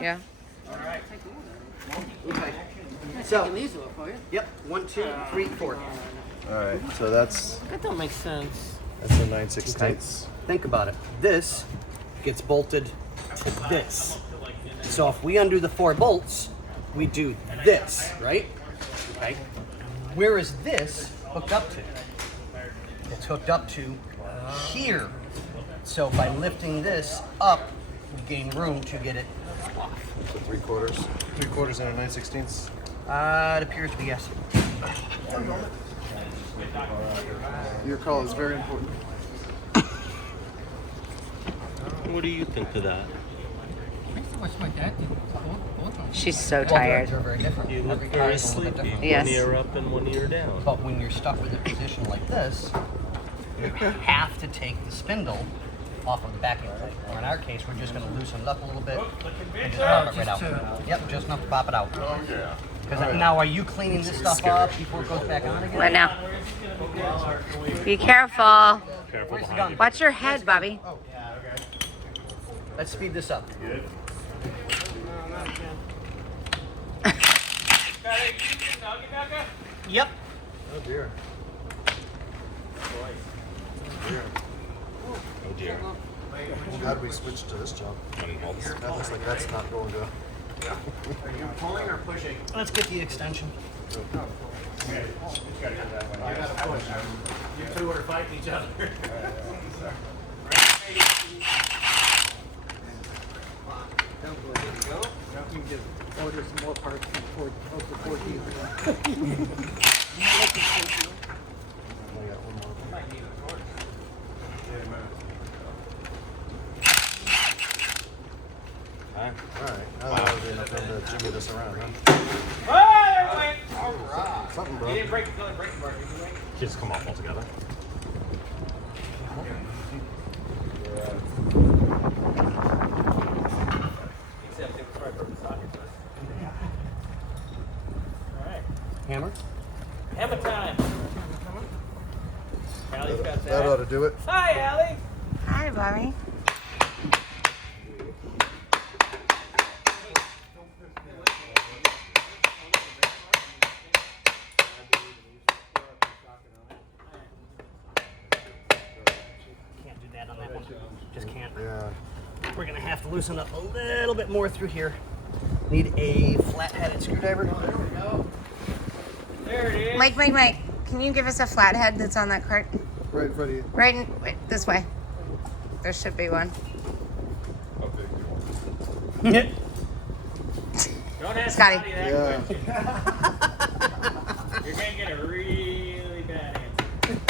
Yeah. All right. Okay. So, yep, 1, 2, 3, 4. All right, so that's That don't make sense. a 9/16. Think about it. This gets bolted to this. So if we undo the 4 bolts, we do this, right? Okay. Where is this hooked up to? It's hooked up to here. So by lifting this up, we gain room to get it off. So 3/4. 3/4 and a 9/16. It appears to be yes. Your call is very important. What do you think of that? She's so Well, tired. they're very different. You look Every car very is a little bit sleepy. different. Yes. One ear up and one ear down. But when you're stuck with a position like this, you have to take the spindle off of the backing plate. Or in our case, we're just going to loosen it up a little bit and just pop it right out. Yep, just enough to pop it out. Because now, are you cleaning this stuff up before it goes back on again? Right now. Be careful. Careful Where's the behind gun? Watch your head, Bobby. Let's speed this up. Yep. Oh dear. Oh dear. How do we switch to this job? That looks like that's not going to. Are you pulling or pushing? Let's get the extension. I gotta push. You two are fighting each other. You can just order some more parts from Ford dealers. All right. Now that would be enough room to jimmy this around, huh? Alright. Something, bro. You didn't break the braking bar, did you? Just come off altogether. Except it was right from the socket. Alright. Hammer. Hammer time. Allie's got That ought to do it. Hi, Allie. Hi, Bobby. Can't do that on that one. Just can't. Yeah. We're gonna have to loosen up a little bit more through here. Need a flat-headed screwdriver. There it is. Mike, can you give us a flathead that's on that cart? Right in front of you. Right in, wait, this way. There should be one. Don't ask Scotty. Scotty that Yeah. question. You're gonna get a really bad answer.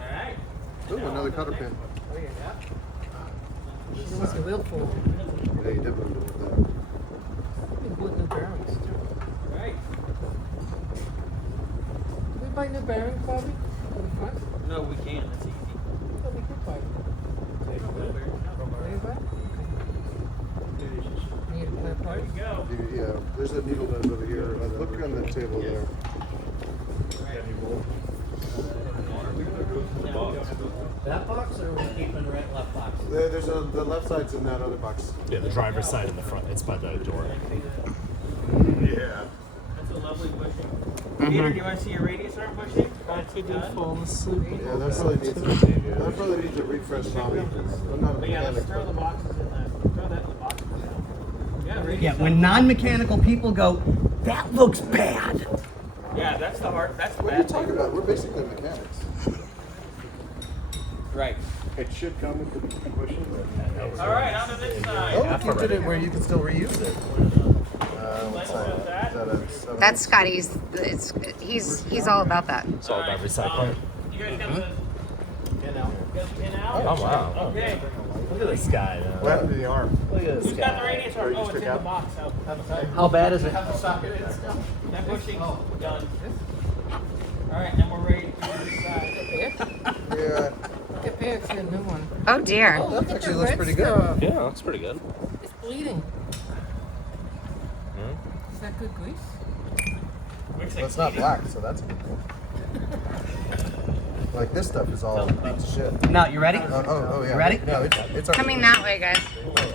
Alright. Ooh, another cutter pin. What's the wheel for? Yeah, you definitely don't want that. We put new bearings. Alright. Did we buy new bearings, Bobby? For the front? No, we can't. That's easy. I thought we could buy them. Did you buy? Need a clear There part? you go. Yeah, there's a needle nose over here. Look on the table there. That box or are we keeping the right left box? There's the left side's in that other box. Yeah, the driver's side in the front. It's by the door. Yeah. That's a lovely bushing. Peter, do you want to see your radius arm bushing? I could be falling asleep. Yeah, that probably needs a refresh probably. I'm not a But yeah, let's mechanic, throw the but boxes in the, throw that in the box for now. Yeah, radius Yeah, arm. when non-mechanical people go, that looks bad. Yeah, that's the hard, that's the what are you bad talking thing. about? We're basically mechanics. Right. It should come with the bushing. Alright, on to this side. Oh, you did it where you can still reuse it. What's that? Is that a That's Scotty's. He's all about that. It's all about recycling. You guys got the pin out? You got the pin out? Oh wow. Okay. Look at this guy. What happened to the arm? Look at this Who's got the guy. radius arm? Oh, it's in the box out. How bad is it? That bushing's done. Alright, now we're ready to do this side. Yeah. Look at there, it's a new one. Oh dear. Oh, look at actually the looks red pretty good. stuff. Yeah, looks pretty good. It's bleeding. Is that good grease? Looks like Well, it's not black, so that's good. Like this stuff is all piece of shit. Now, you ready? Oh yeah. You ready? No, it's already Coming that way, guys. okay.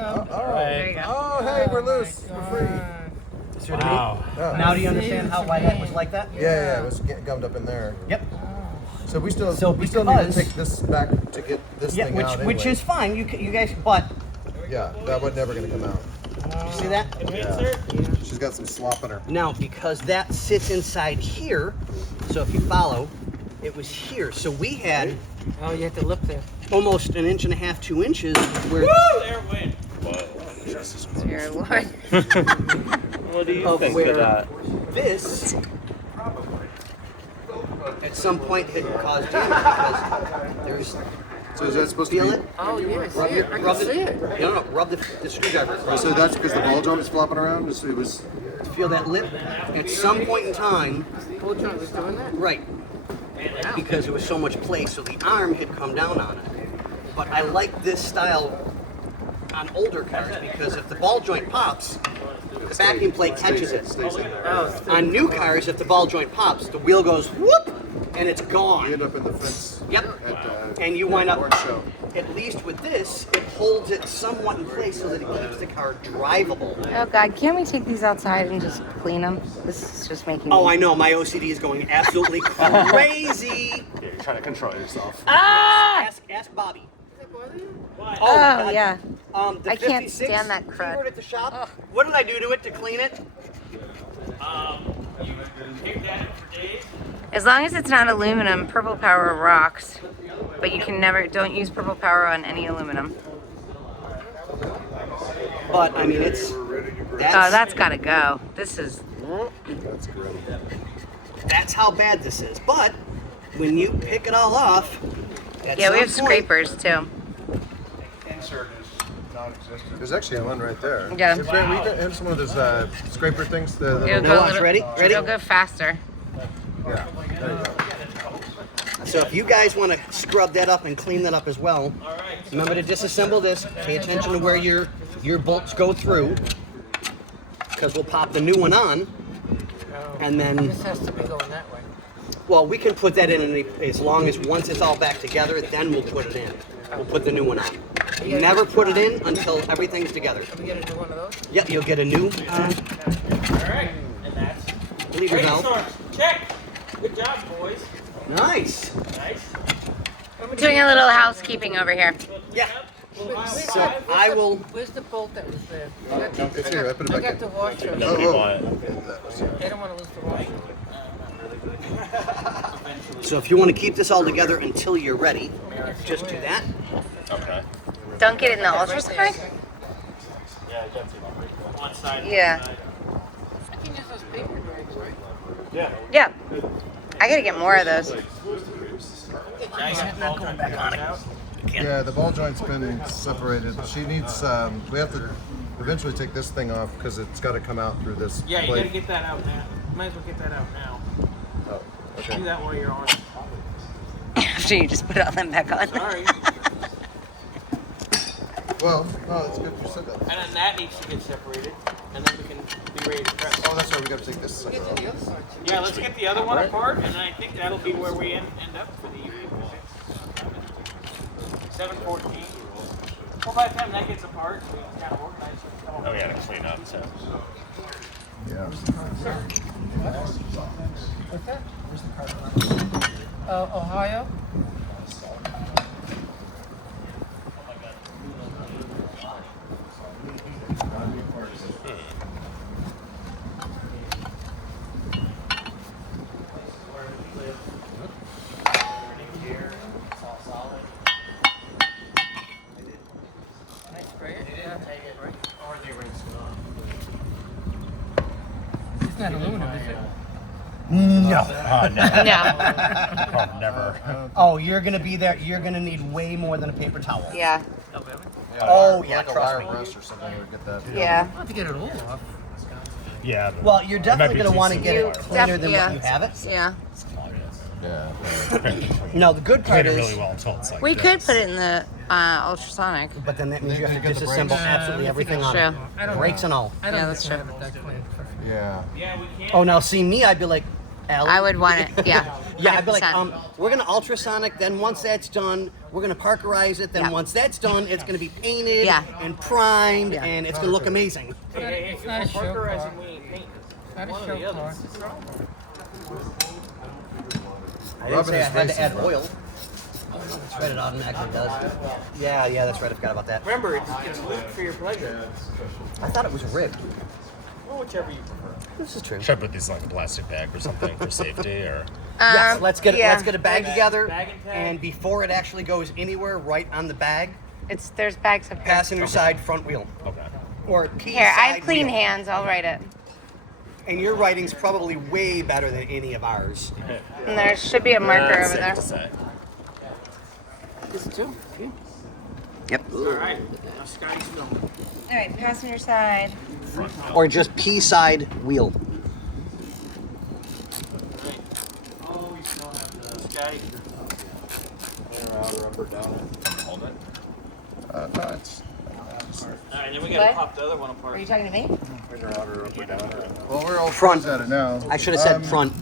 Oh, There you go. oh, hey, we're loose. We're free. See what I mean? Wow. Oh. Now do you understand how why that was like that? Yeah, it was getting gummed up in there. Yep. So we still So need to because- take this back to get this Yeah, thing which out. which anyway. is fine. You guys, but Yeah, that was never gonna come out. you see that? Yeah. She's got some slop in her. Now because that sits inside here, so if you follow, it was here. So we had Oh, you have to look there. almost 1.5 2 inches where There it went. Dear Lord. What do you Of think where- of that? this at some point had caused damage because there's. So is that supposed to Feel be? it? Oh, yeah, I see Rub, it. your, I can rub see it. No, rub the screwdriver. Oh, so that's because the ball joint was flopping around? It was. Feel that lip? At some point in time, Ball joint was doing that? right, because there was so much play, so the arm had come down on it. But I like this style on older cars because if the ball joint pops, the backing plate catches it. Stays in there. Oh, On new cars, if the ball joint pops, the wheel goes whoop, and it's You gone. end up in the fence. Yep. At, And you wind up, Orange Show. at least with this, it holds it somewhat in place so that it keeps the car drivable. Oh God, can't we take these outside and just clean them? This is just making. Oh, I know, my OCD is going absolutely crazy. Yeah, you're trying to control yourself. Ask Bobby. Oh God. yeah. The I can't 56 stand that crud. T-Bird at the shop. What did I do to it to clean it? You kicked at it for days. As long as it's not aluminum, Purple Power rocks. But you can never, don't use Purple Power on any aluminum. But I mean, it's Oh, that's gotta go. This is. That's great. that's how bad this is. But when you pick it all off, at Yeah, we some have point- scrapers too. There's actually one right there. Yeah. Is there, we have some of those scraper things. The It'll little, go a watch, little- ready? Ready? It'll go faster. yeah. There you go. So if you guys want to scrub that up and clean that up as well, remember to disassemble this. Pay attention to where your bolts go through, because we'll pop the new one on, and then This has to be going that way. well, we can put that in as long as once it's all back together, then we'll put it in. We'll put the new one on. Never put it in until everything's together. We gotta do one of those? Yep, you'll get a new Alright. And that's lever rain valve. storms. Check. Good job, boys. Nice. Nice. Doing a little housekeeping over here. Yeah. So Five. I will. Where's the bolt that was there? It's here. I put it I back got in. the washer. No, we want They don't wanna lose the washer. So if you want to keep this all together until you're ready, just do that. Okay. Don't get it in the ultrasonic? Yeah, you got to. One side. Yeah. One side. I can use those paper drags, right? Yeah. Yeah. I gotta get more of those. Nice. Ball joint back on it. Yeah, the ball joint's been separated. She needs. We have to eventually take this thing off because it's got to come out through this. Yeah, you plate. gotta get that out now. Might as well get that out now. Oh, Do okay. that while you're on it. After you just put all them back on. Sorry. Well, no, it's good you said that. And then that needs to get separated, and then we can be ready to press. Oh, that's right. We got to take this sucker Get to off. the other side too. Yeah, let's get the other one apart, and I think that'll be where we end up for the evening. 7:14. Well, by the time that gets apart, we can kind of organize it. Oh, yeah, to clean up, so. Yeah. What's that? Ohio? Spray it? Yeah. It's not aluminum, is it? No. Oh, no. No. Oh, never. Oh, you're gonna be there. You're gonna need way more than a paper towel. Yeah. Oh, yeah, like a trust wire me. brush or something would get that. Yeah. I have to get it all off. Yeah. but Well, you're it might definitely be gonna too want to soon. get it cleaner than yeah. what you have it. Yeah. Yeah. No, the good Clean part it is, really well until it's like We could this. put it in the ultrasonic. but then that means you have Then to you get the disassemble brakes. absolutely everything on True. it, I don't brakes know. and all. I don't Yeah, think that's I true. have it that clean. Yeah. Yeah, we can. Oh, now see me, I'd be like, Allie. I would want it. Yeah. Yeah, I'd be like, 100%. we're gonna ultrasonic. Then once that's done, we're gonna parkerize it. Then Yeah. once that's done, it's gonna be painted Yeah. and primed, Yeah. and it's gonna look amazing. Hey, It's if not we're a show parkerizing, car. we ain't painting. Not a One or show the other. car. I didn't Robin say I is had to racing, add bro. oil. That's right, it automatically does. Yeah, that's right. I forgot about that. Remember, it's lubed for your pleasure. I thought it was ribbed. Well, whichever you prefer. This is true. Should I put these in like a plastic bag or something for safety, or? Yes, let's get yeah. let's get a bag together, Bag and tag. and before it actually goes anywhere, right on the bag, There's bags up here. passenger side front wheel Okay. or key Here, I side have clean wheel. hands. I'll write it. And your writing's probably way better than any of ours. And there should be a marker That's over safe there. to say. This too? Okay. Yep. All right. Now Scotty's going. All right, passenger side. Or just key side wheel. Scotty. Hold it. No, it's All right, then we gotta What? pop the other one Are apart. you talking to me? well, we're all Front. at it now. I should have said front.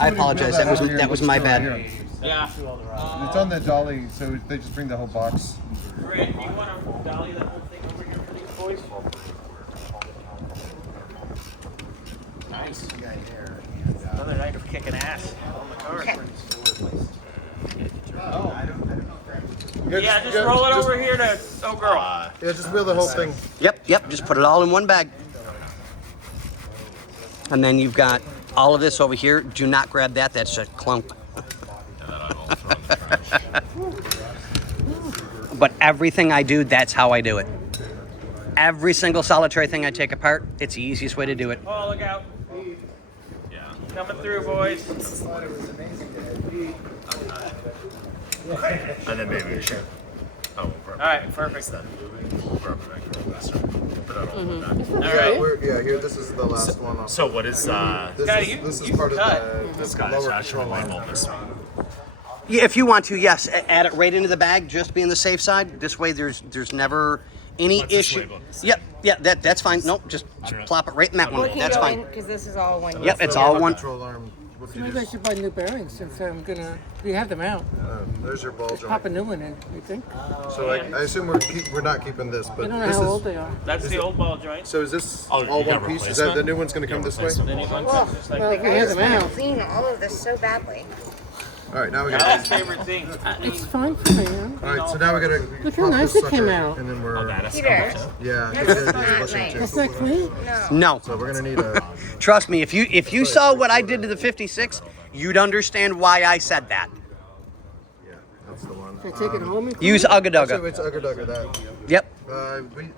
I apologize. That was my bad. Yeah. It's on the dolly, so they just bring the whole box. Grant, do you want to dolly that whole thing over here for these boys? Nice. Another night of kicking ass on the car. Okay. Yeah, just roll it over here to oh girl. Yeah, just wheel the whole thing. Yep. Just put it all in one bag. And then you've got all of this over here. Do not grab that. That's a clump. But everything I do, that's how I do it. Every single solitary thing I take apart, it's the easiest way to do it. Oh, look out. Yeah. Coming through, boys. And then maybe we should. Oh, All right, perfect. Then we'll grab it back here faster. Put it all in that. All Yeah, right. here. This is the last one. So what is This Scotty, is you part of cut. the Scotty? lower I should control arm. label this one. Yeah, if you want to, yes, add it right into the bag, just be on the safe side. This way, there's never any Let's just issue. label this. Yep, that's fine. Nope, just plop it right in that Well, one. it can That's go fine. because this is all one. Yep, it's all one. Control arm. What did you Maybe I do? should buy new bearings since I'm gonna. We have them out. There's your ball Pop a joint. new one in. You think? So I assume we're not keeping this, I but don't know this how is. old they are. That's the old ball joint. So is this Oh, you all got one piece? Is that the replacement? new one's going to come this way? The new one comes just like Well, that. we have them out. Clean all of this so badly. All right, now we Dad's got. favorite thing. It's fine for me. Huh? All right, so now we got to. Look how nice it came out. And then we're. Oh, that is Peter. Yeah, That's we're gonna do not the bushing nice. too. That's not clean. No, So we're gonna need a. trust me. If you saw what I did to the 56, you'd understand why I said that. Yeah, that's the one. Should I take it home and clean Use it? Ugga So Dugga. it's Ugga Dugga that. Yep.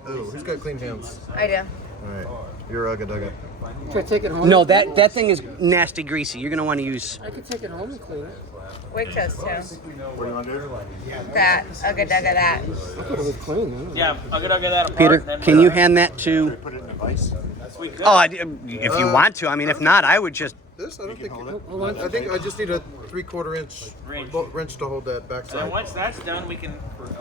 Who's got clean hands? I do. All right, you're Ugga Dugga. Should I take it home? No, and clean it? that thing is nasty greasy. You're gonna want to use. I could take it home and clean it. Wick does too. What do you want to do? That. Ugga dugga that. I thought it was clean. Huh? Yeah, I'll get that apart. Peter, then can you hand that to? Put it in a vise. We could. Oh, if you want to. I mean, if not, I would just. This I don't think. Hold on. I think I just need a 3/4 inch wrench to hold that And backside. once that's done, we can.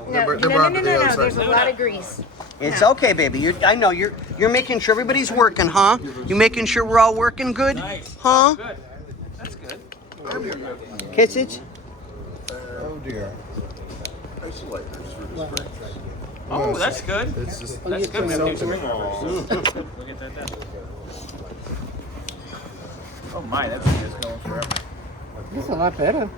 No, They're no, no, brought no, to the no, other no. There's side. a lot of grease. It's okay, baby. I know you're making sure everybody's working, huh? You making sure we're all working good, Nice. huh? Good. That's good. Kisses. Oh dear. Oh, that's good. It's just. That's good. We have new spring rollers. We'll get that done. Oh my, that's just going forever. This is a lot better.